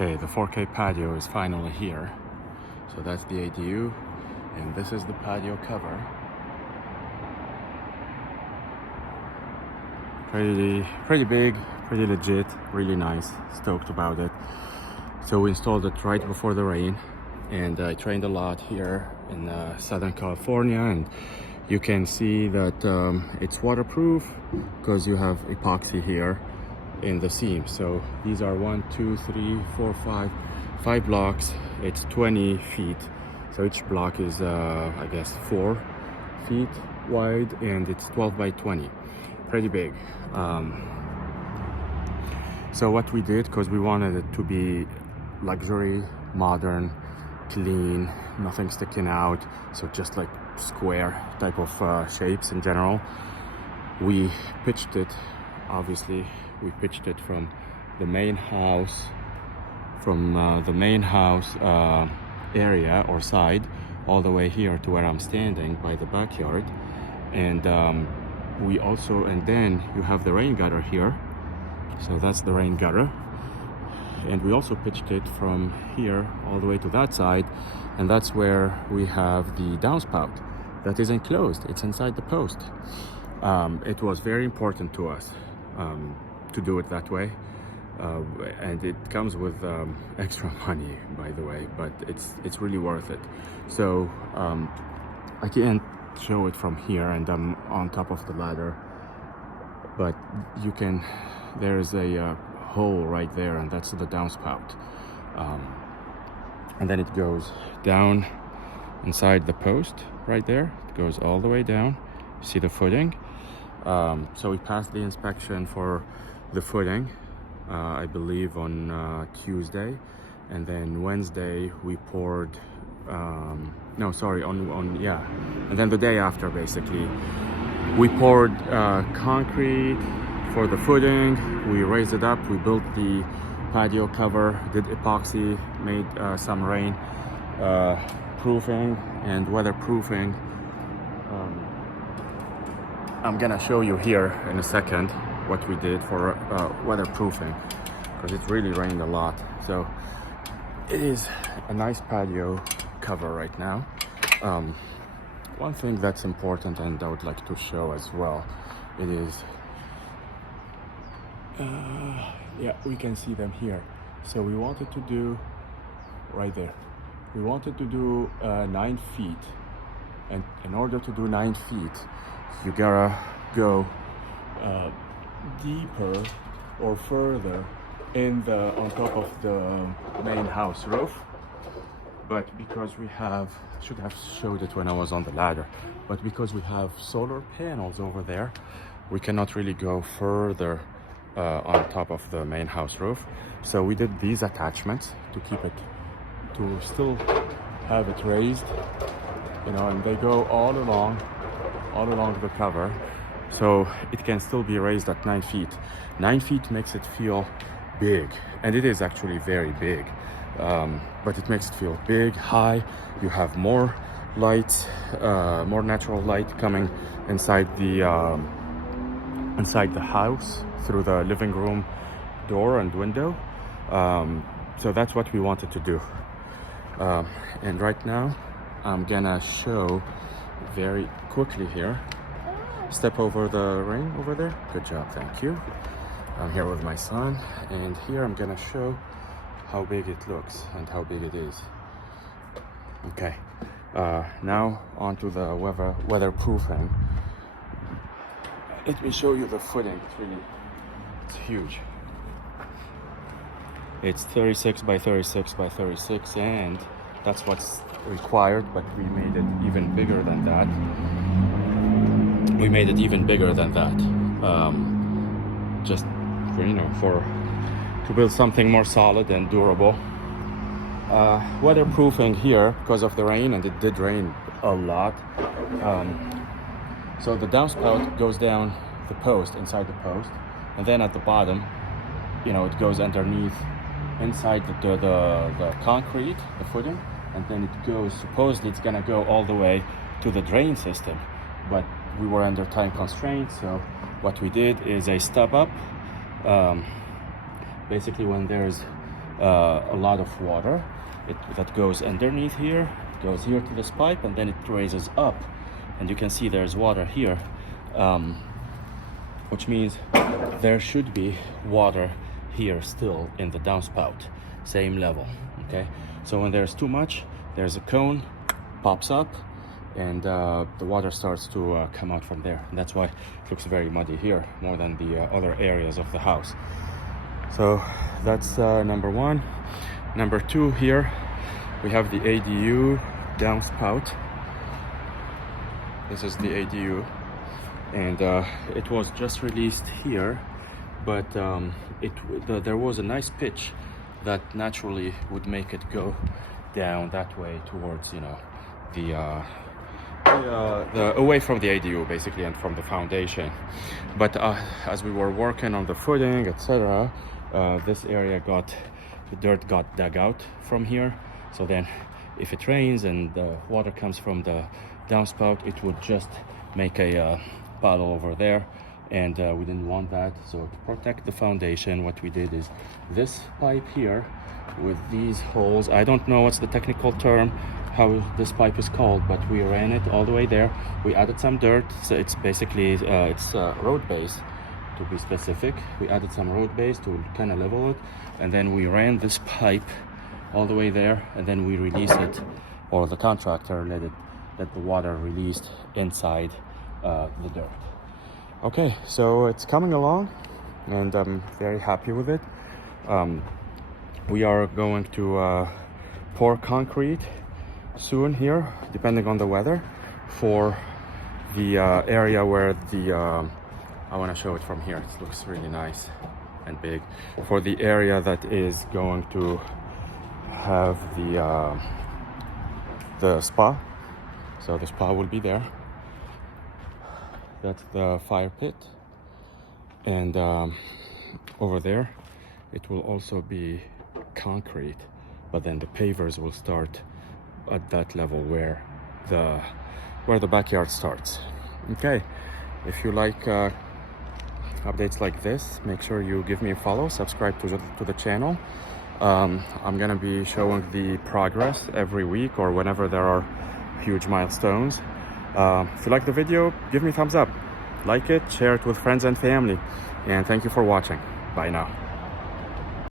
Okay, the 4K patio is finally here. So that's the ADU, and this is the patio cover. Pretty big, pretty legit, really nice. Stoked about it. So we installed it right before the rain, and I trained a lot here in Southern California, and you can see that it's waterproof because you have epoxy here in the seam. So these are 1, 2, 3, 4, 5 blocks. It's 20 feet. So each block is I guess 4 feet wide, and it's 12 by 20. Pretty big. So what we did, because we wanted it to be luxury, modern, clean, nothing sticking out, so just like square type of shapes in general, we pitched it. Obviously we pitched it from the main house, area or side, all the way here to where I'm standing by the backyard. And and then you have the rain gutter here, so that's the rain gutter. And we also pitched it from here all the way to that side, and that's where we have the downspout that is enclosed. It's inside the post. It was very important to us to do it that way, and it comes with extra money, by the way, but it's really worth it. So I can't show it from here, and I'm on top of the ladder, but you can. There's a hole right there, and that's the downspout, and then it goes down inside the post right there. It goes all the way down. You see the footing. So we passed the inspection for the footing, I believe on Tuesday, and then Wednesday we poured and then the day after, basically, we poured concrete for the footing. We raised it up, we built the patio cover, did epoxy, made some rain proofing and weatherproofing. I'm gonna show you here in a second what we did for weatherproofing, because it really rained a lot. So it is a nice patio cover right now. One thing that's important, and I would like to show as well, it is yeah, we can see them here. So we wanted to do right there, we wanted to do 9 feet, and in order to do 9 feet you gotta go deeper or further on top of the main house roof. But because we have, I should have showed it when I was on the ladder, but because we have solar panels over there, we cannot really go further on top of the main house roof. So we did these attachments to keep it, to still have it raised, and they go all along the cover, so it can still be raised at 9 feet. 9 feet makes it feel big, and it is actually very big, but it makes it feel big, high. You have more lights, more natural light coming inside the house through the living room door and window. So that's what we wanted to do, and right now I'm gonna show very quickly here. Step over the ring over there. Good job, thank you. I'm here with my son, and here I'm gonna show how big it looks and how big it is. Okay, now onto the weatherproofing. Let me show you the footing. It's huge. It's 36 by 36 by 36, and that's what's required, but we made it even bigger than that. Just for to build something more solid and durable. Weatherproofing here because of the rain, and it did rain a lot. So the downspout goes down the post, inside the post, and then at the bottom, it goes underneath, inside the concrete, the footing, and then it goes, supposedly it's gonna go all the way to the drain system, but we were under time constraints. So what we did is a stub up. Basically, when there's a lot of water that goes underneath here, goes here to this pipe, and then it raises up, and you can see there's water here, which means there should be water here still in the downspout, same level. Okay, so when there's too much, there's a cone pops up, and the water starts to come out from there. And that's why it looks very muddy here, more than the other areas of the house. So that's number one. Number two, here we have the ADU downspout. This is the ADU, and it was just released here, but there was a nice pitch that naturally would make it go down that way towards, you know, the away from the ADU basically, and from the foundation. But as we were working on the footing, etc., this area the dirt got dug out from here. So then if it rains and the water comes from the downspout, it would just make a puddle over there, and we didn't want that. So to protect the foundation, what we did is this pipe here with these holes, I don't know what's the technical term, how this pipe is called, but we ran it all the way there. We added some dirt, so it's basically it's road base, to be specific. We added some road base to kind of level it, and then we ran this pipe all the way there, and then we release it, or the contractor let the water released inside the dirt. Okay, so it's coming along, and I'm very happy with it. We are going to pour concrete soon here, depending on the weather, for the area where the I want to show it from here. It looks really nice and big. For the area that is going to have the spa, so the spa will be there. That's the fire pit, and over there it will also be concrete, but then the pavers will start at that level where the backyard starts. Okay, if you like updates like this, make sure you give me a follow, subscribe to the channel. I'm gonna be showing the progress every week or whenever there are huge milestones. If you like the video, give me a thumbs up, like it, share it with friends and family, and thank you for watching. Bye now.